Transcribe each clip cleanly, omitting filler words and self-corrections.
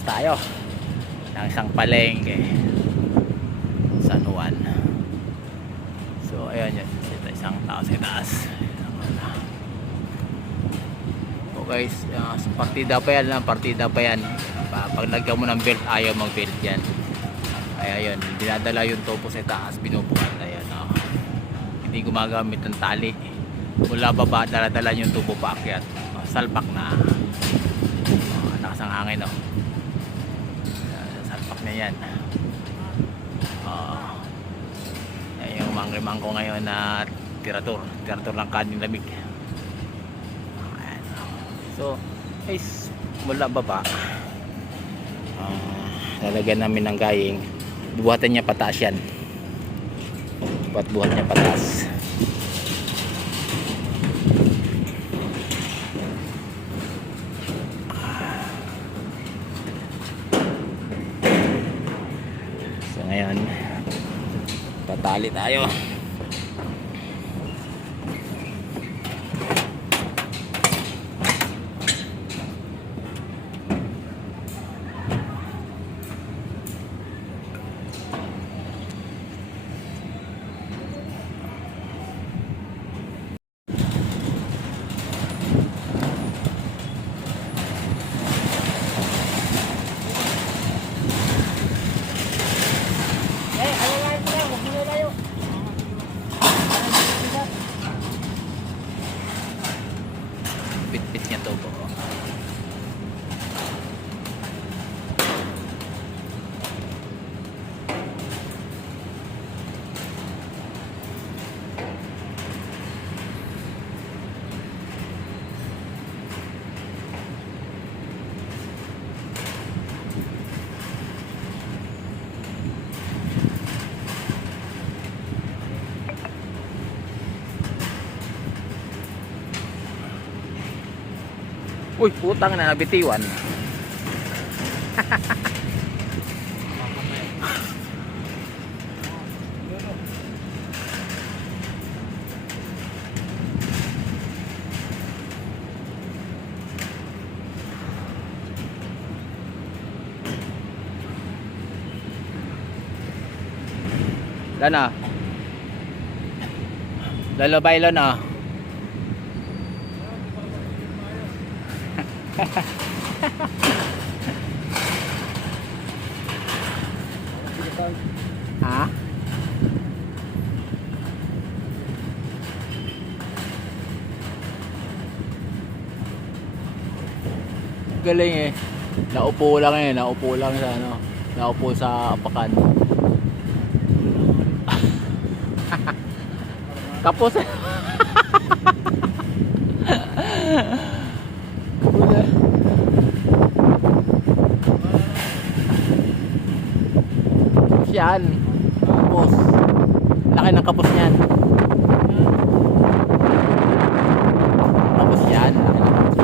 taas tayo ng isang palengke, San Juan. So ayun yun, isang tao sa taas. So guys, partida pa yan, partida pa yan. Pag lagyan mo ng belt, ayaw mag belt yan. Kaya yun, dinadala yung tubo sa taas, binubuhat. Ayan, hindi gumagamit ng tali. Mula baba, daladala yung tubo paakyat. Salpak na. Lakas ang hangin, salpak na yan. Yan yung mangrimang ko ngayon na tirator ng kanin lamig. Ayan. So guys, mula baba, lalagyan namin ng gaying. Buhatan niya pataas yan. Buhat niya pataas. So ngayon, tatali tayo. Bit-bit niya to po. Uy, putang na, nabitiwan. Lana. Lalabay lana. Ha? Galing eh. Naupo lang sa ano. Naupo sa apakan. Tapos yan. Kapos. Laki ng kapos niyan. Kapos yan. Laki ng kapos.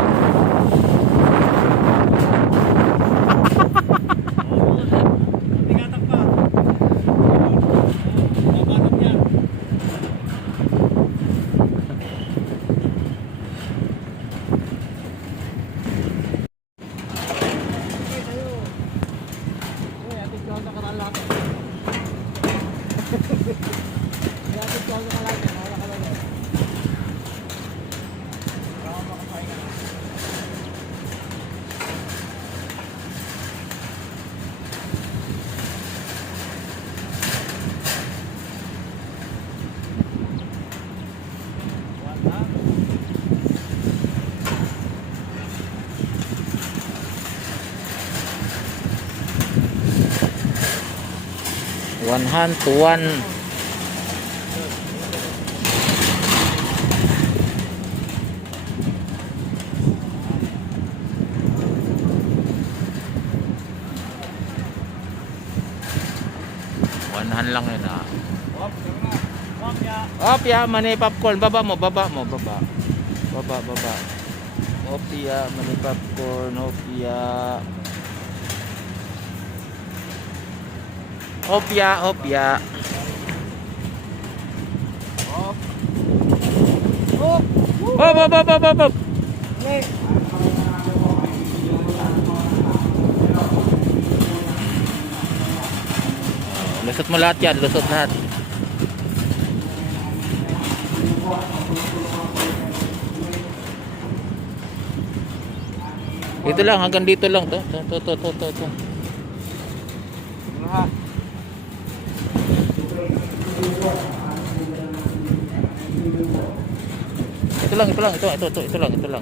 One hand to one. One hand lang yun ha. Opya, mani popcorn. Baba mo. Baba. Opya, mani popcorn. Opya. Op. Lusot mo lahat yan, lusot lahat. Ito lang, hanggang dito lang to. To. Ito lang. Okay, ito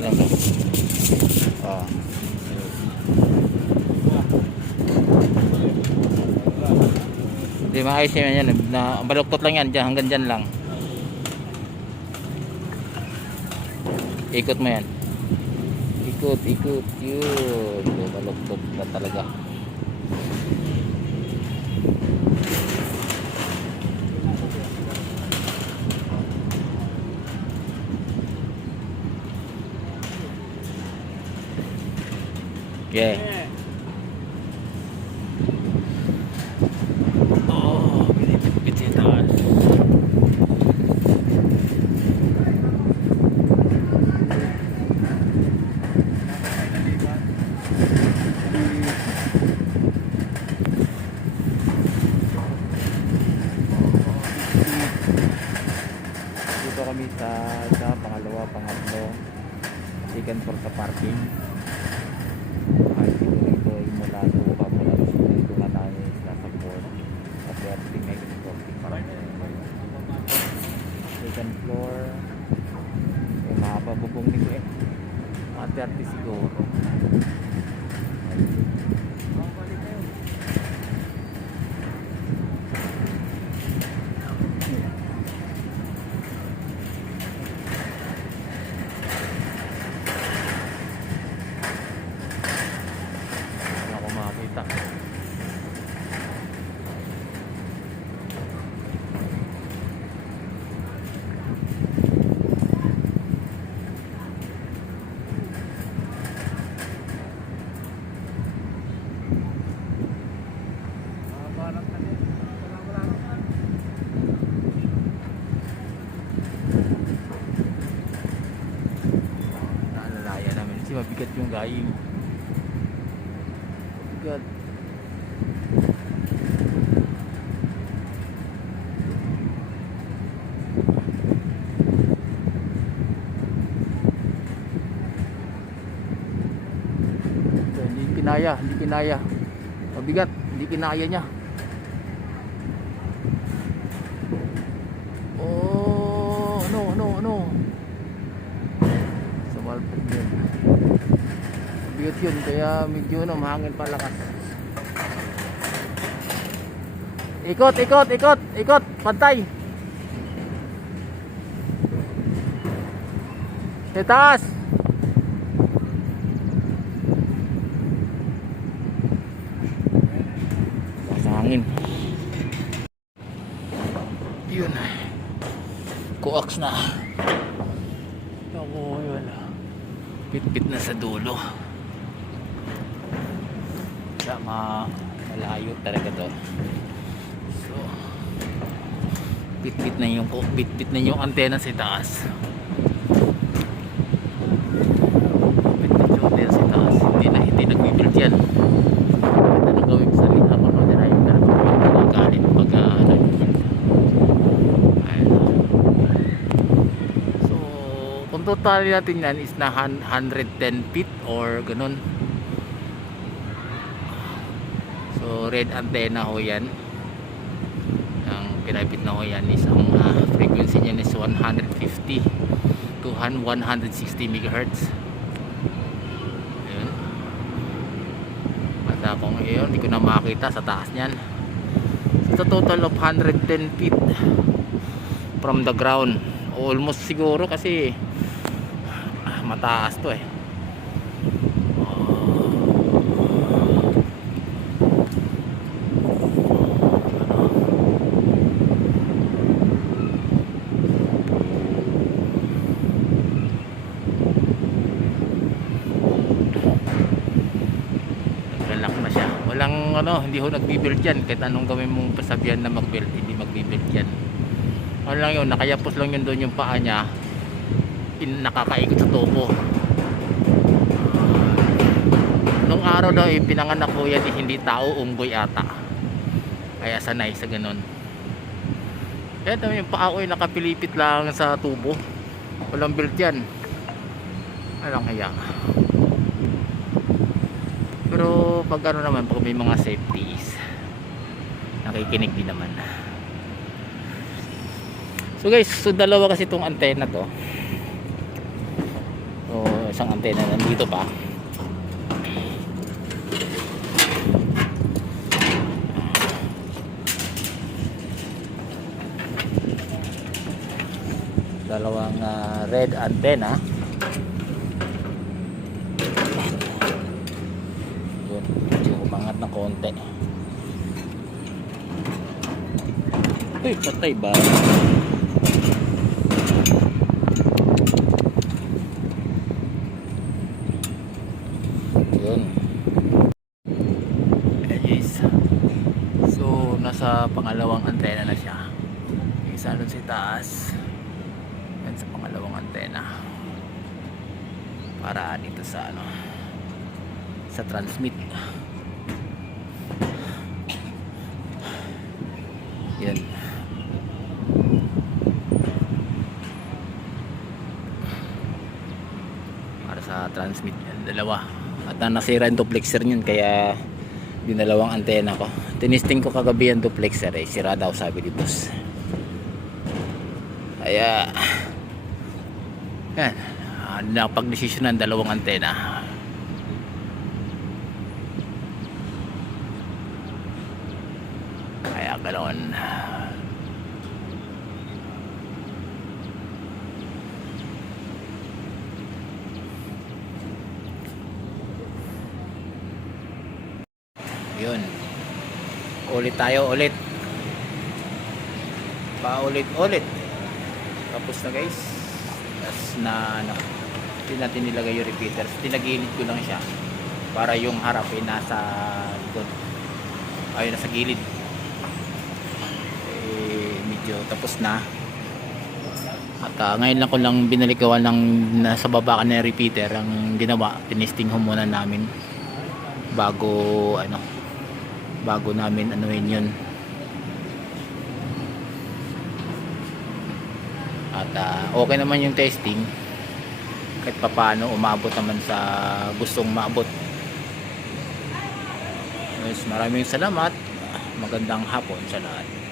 lang. Oh. Hindi maayos yan. Na baluktot lang yan, dyan, hanggang dyan lang. Ikot mo yan. Ikot. Yun. Baluktot na talaga. Yeah. Oh, binibit sa taas. Dito kami sa pangalawa, pangatlo. Second floor sa parking. Ay siguro ito ay mula dito na tayo nasa board. Kasi at tingnan ko second floor. Yung mapabubong nito mga 30 siguro. Mabigat yung gaying. Mabigat. Hindi kinaya. Mabigat, hindi kinaya niya. Oh, no. Sa malpog yun. Mabigat yun, kaya medyo mahangin palakas. Ikot, pantay. Sa taas. Sa hangin. Yun. Coax na. Ako yun. Pit na sa dulo. Malayo talaga to. So bit na yung antena sa taas. Hindi nagbibuild yan. Anong gawin sa liha pa natin ay galit pag nagbibuild. So kung total natin yan is na 110 feet or ganun. So red antenna ho yan. Ang pinapit na ho yan is ang frequency niyan is 150 to 160 MHz. Ayun. At kung yun, hindi ko na makita sa taas niyan. So total of 110 feet from the ground. Almost siguro kasi mataas to hindi ho nagbibuild yan. Kahit anong gawin mong pasabihan na magbuild, hindi magbibuild yan. Ano lang yun, nakayapos lang yun doon yung paa niya, nakakaikot sa tubo. Nung araw daw pinanganak ko yan hindi tao, unggoy ata. Kaya sanay sa ganun. Kaya ito yung paa ko ay nakapilipit lang sa tubo. Walang belt yan. Walang hiya. Pero pag ano naman, pag may mga safeties, nakikinig din naman. So guys, so dalawa kasi itong antena to. So isang antena nandito pa. Dalawang red antenna. Yun, medyo umangat na konti. Uy, patay ba? Yun. Yes. So nasa pangalawang antena na siya. Isa doon sa taas. Yan sa pangalawang antena. Para dito sa ano, sa transmit. Yan. Para sa transmit yan, dalawa. At nasira yung duplexer niyan kaya dinalawang antena ko. Tinisting ko kagabi yung duplexer eh, sira daw sabi dito. Kaya yan, napag-desisyon ng dalawang antena. Kaya ganoon. Yun. Ulit tayo, ulit. Paulit-ulit. Tapos na guys. Tapos na ano, hindi natin nilagay yung repeater. Tinagilid ko lang siya para yung harap ay nasa likod. Ay, nasa gilid. Eh, medyo tapos na. At ngayon lang ko lang binalikawan ng nasa baba ka na repeater. Ang ginawa, tinesting ho muna namin bago ano, bago namin anuhin yun. At okay naman yung testing kahit papaano umabot naman sa gustong maabot. Yes, maraming salamat, magandang hapon sa lahat.